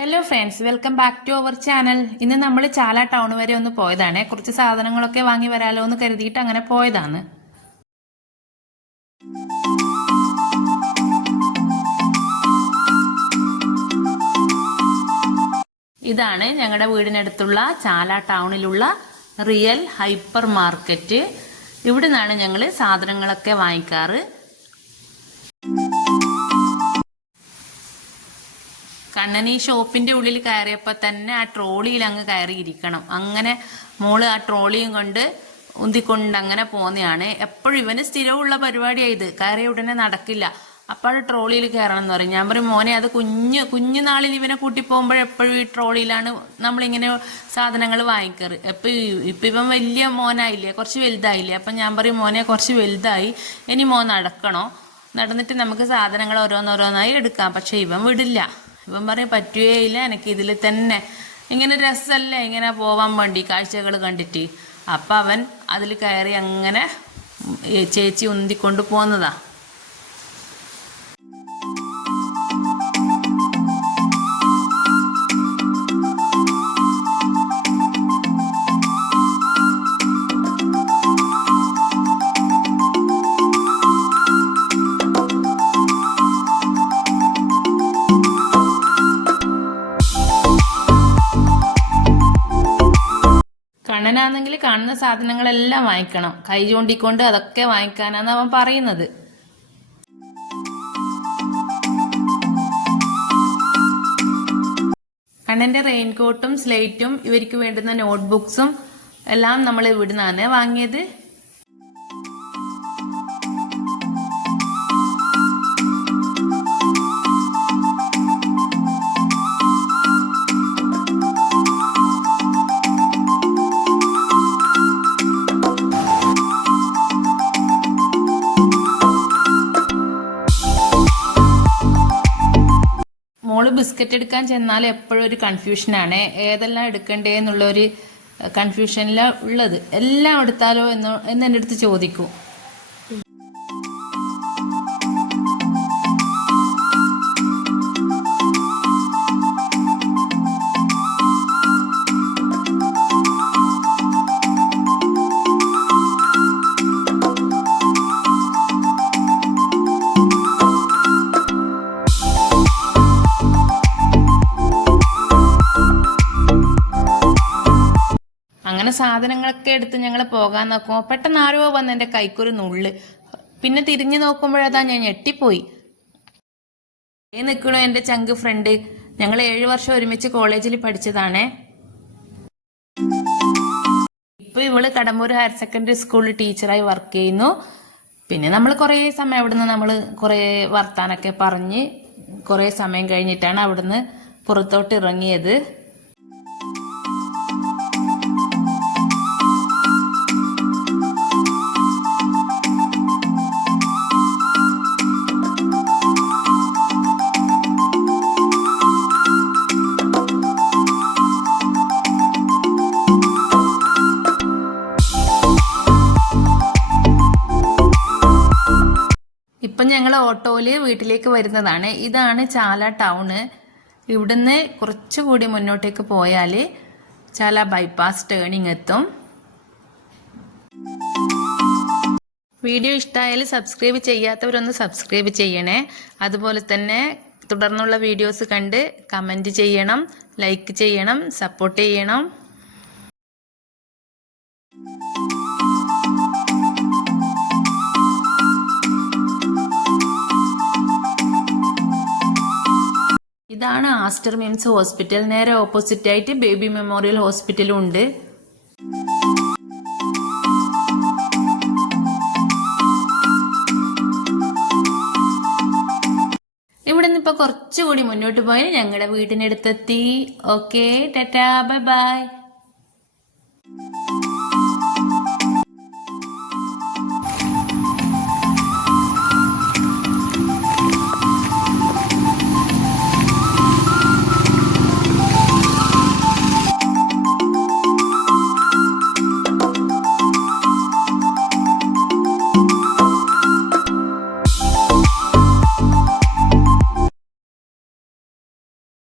Hello friends, welcome back to our channel. ഇന്ന് നമ്മൾ ചാല town വരെ ഒന്ന് പോയതാണ്. കുറച്ച് സാധനങ്ങളൊക്കെ വാങ്ങി വരാലോ എന്ന് കരുതിയിട്ട് അങ്ങനെ പോയതാണ്. ഇതാണ് ഞങ്ങളുടെ വീടിനടുത്തുള്ള ചാല ടൗണിലുള്ള റിയൽ ഹൈപ്പർ മാർക്കറ്റ്. ഇവിടെ നിന്നാണ് ഞങ്ങൾ സാധനങ്ങളൊക്കെ വാങ്ങിക്കാറ്. കണ്ണൻ ഈ ഷോപ്പിന്റെ ഉള്ളിൽ കയറിയപ്പോൾ തന്നെ ആ ട്രോളിയിൽ അങ്ങ് കയറിയിരിക്കണം. അങ്ങനെ മോള് ആ ട്രോളിയും കൊണ്ട് ഉന്തിക്കൊണ്ട് അങ്ങനെ പോന്നെയാണ്. എപ്പോഴും ഇവന് സ്ഥിരമുള്ള പരിപാടിയായത്, കയറിയ ഉടനെ നടക്കില്ല. അപ്പോൾ ട്രോളിയിൽ കയറണം എന്ന് പറയും. ഞാൻ പറയും, മോനെ അത് കുഞ്ഞു നാളിൽ ഇവനെ കൂട്ടി പോകുമ്പോഴെപ്പോഴും ഈ ട്രോളിയിലാണ് നമ്മളിങ്ങനെ സാധനങ്ങൾ വാങ്ങിക്കാറ്. ഇപ്പം ഇവൻ വലിയ മോനായില്ലേ, കുറച്ച് വലുതായില്ലേ. അപ്പം ഞാൻ പറയും, മോനെ കുറച്ച് വലുതായി, ഇനി മോൻ നടക്കണോ, നടന്നിട്ട് നമുക്ക് സാധനങ്ങൾ ഓരോന്നോരോന്നായി എടുക്കാം. പക്ഷെ ഇവൻ വിടില്ല. ഇവൻ പറയും, പറ്റുകയില്ല, എനിക്ക് ഇതിൽ തന്നെ ഇങ്ങനെ രസമല്ലേ ഇങ്ങനെ പോവാൻ വേണ്ടി കാഴ്ചകൾ കണ്ടിട്ട്. അപ്പം അവൻ അതിൽ കയറി അങ്ങനെ ചേച്ചി ഉന്തിക്കൊണ്ട് പോന്നതാ. കണ്ണനാണെങ്കിൽ കാണുന്ന സാധനങ്ങളെല്ലാം വാങ്ങിക്കണം, കൈ ചൂണ്ടിക്കൊണ്ട് അതൊക്കെ വാങ്ങിക്കാനാണ് അവൻ പറയുന്നത്. കണ്ണന്റെ റെയിൻകോട്ടും സ്ലേറ്റും ഇവർക്ക് വേണ്ടുന്ന നോട്ട്ബുക്സും എല്ലാം നമ്മൾ ഇവിടുന്നാണ് വാങ്ങിയത്. മോള് ബിസ്ക്കറ്റ് എടുക്കാൻ ചെന്നാൽ എപ്പോഴും ഒരു കൺഫ്യൂഷനാണ്, ഏതെല്ലാം എടുക്കണ്ടേ എന്നുള്ളൊരു കൺഫ്യൂഷനിലാണ് ഉള്ളത്. എല്ലാം എടുത്താലോ എന്ന് എൻ്റെ അടുത്ത് ചോദിക്കും. അങ്ങനെ സാധനങ്ങളൊക്കെ എടുത്ത് ഞങ്ങൾ പോകാൻ നോക്കുമ്പോൾ പെട്ടെന്ന് ആരോ വന്ന് എൻ്റെ കൈക്കൊരു നുള്ള്. പിന്നെ തിരിഞ്ഞു നോക്കുമ്പോഴതാ ഞാൻ ഞെട്ടിപ്പോയി. നിൽക്കണോ എൻ്റെ ചങ്ക് ഫ്രണ്ട്. ഞങ്ങൾ 7 വർഷം ഒരുമിച്ച് കോളേജിൽ പഠിച്ചതാണേ. ഇപ്പൊ ഇവള് കടമ്പൂർ ഹയർ സെക്കൻഡറി സ്കൂളിൽ ടീച്ചറായി വർക്ക് ചെയ്യുന്നു. പിന്നെ നമ്മൾ കുറേ സമയം അവിടുന്ന് നമ്മൾ കുറേ വർത്താനൊക്കെ പറഞ്ഞ് കുറേ സമയം കഴിഞ്ഞിട്ടാണ് അവിടുന്ന് പുറത്തോട്ട് ഇറങ്ങിയത്. ഇപ്പം ഞങ്ങൾ ഓട്ടോയില് വീട്ടിലേക്ക് വരുന്നതാണ്. ഇതാണ് ചാല ടൗണ്. ഇവിടുന്ന് കുറച്ചുകൂടി മുന്നോട്ടേക്ക് പോയാൽ ചാല ബൈപ്പാസ് ടേണിംഗ് എത്തും. വീഡിയോ ഇഷ്ടമായാൽ സബ്സ്ക്രൈബ് ചെയ്യാത്തവരൊന്ന് സബ്സ്ക്രൈബ് ചെയ്യണേ. അതുപോലെ തന്നെ തുടർന്നുള്ള വീഡിയോസ് കണ്ട് കമൻറ്റ് ചെയ്യണം, ലൈക്ക് ചെയ്യണം, സപ്പോർട്ട് ചെയ്യണം. ഇതാണ് ആസ്റ്റർ മിംസ് ഹോസ്പിറ്റൽ. നേരെ ഓപ്പോസിറ്റ് ആയിട്ട് ബേബി മെമ്മോറിയൽ ഹോസ്പിറ്റലും ഉണ്ട്. ഇവിടെ നിന്ന് ഇപ്പൊ കുറച്ചുകൂടി മുന്നോട്ട് പോയാൽ ഞങ്ങളുടെ വീടിനടുത്തെത്തി. Okay, tata, bye by.